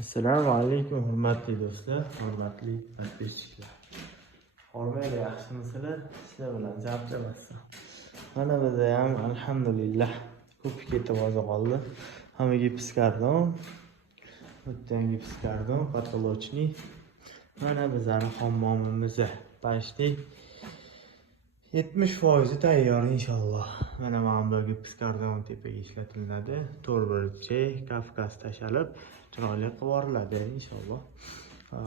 Assalomu alaykum hurmatli do'stlar, hurmatli podpisчиклар. Hormaylar, yaxshimisizlar? Sizlar bilan jabjabassa. Mana bizda ham alhamdulillah ko'p ketib qoldi. Hamma gipс kardon. O'tdan gips kardon, patolochniy. Mana bizning hammomimiz почти 70% tayyor inshaalloh. Mana bu gipс kardon tepaga ishlatiladi. To'rtburchak, Kavkaz tashalib, chiroyli qilib yuboriladi inshaalloh.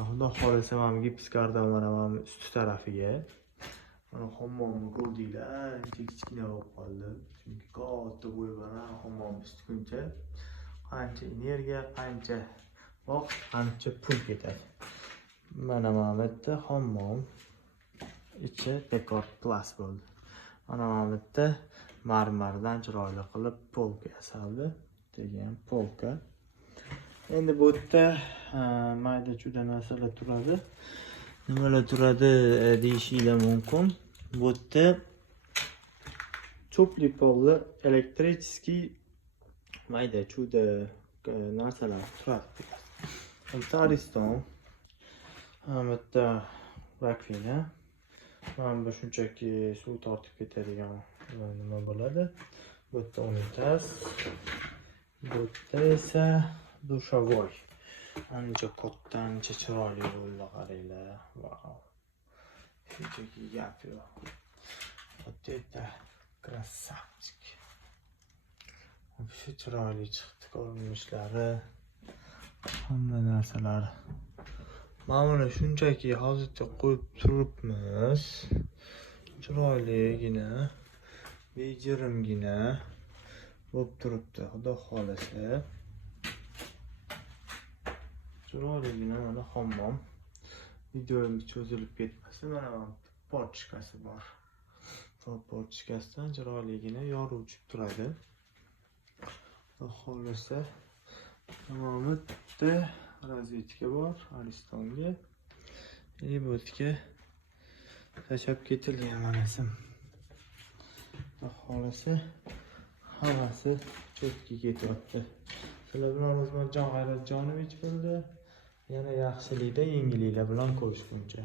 Xudo xolisa mana gips kardon mana usti tarafiga. Mana hammomni ko'rdinglar, kichkina bo'lib qoldi. Chunki katta bo'y bilan hammom ustguncha qancha energiya, qancha vaqt, qancha pul ketadi. Mana bu yerda hammom ichi dekor plus bo'ldi. Mana bu yerda marmardan chiroyli qilib polka yasaldi. Degan polka. Endi bu yerda mayda juda narsalar turadi. Nimalar turadi deyishinglar mumkin. Bu yerda cho'pli polli elektriskiy mayda juda narsalar turadi. Tariston. Bu yerda rakvina. Mana bu shunchaki suv tortib ketadigan nima bo'ladi. Bu yerda unitaz. Bu yerda esa dushovoy. Ancha katta, ancha chiroyli bo'ldi, qaranglar. Vau. Shunchaki gap yo'q. Вот это красавчик. Shu chiroyli chiqdi ko'rinishlari. Hamma narsalar. Mana shunchaki hozircha qo'yib turibmiz. Chiroyligina, bejirimgina bo'lib turibdi, xudo xolasa. Chiroyligina mana hammom. Videomiz cho'zilib ketmasin, mana pochkasi bor. Pochkasidan chiroyligina yoruvchi turadi. Xudo xolasa tamomida razvedka bor, Aristonga. Bu yerga tashab ketilgan manasim. Xudo xolasa hammasi cho'tga ketyapti. Sizlar bilan O'zbekjon G'ayratjonovich bo'ldi. Yana yaxshilikda, yengilliklar bilan ko'rishguncha.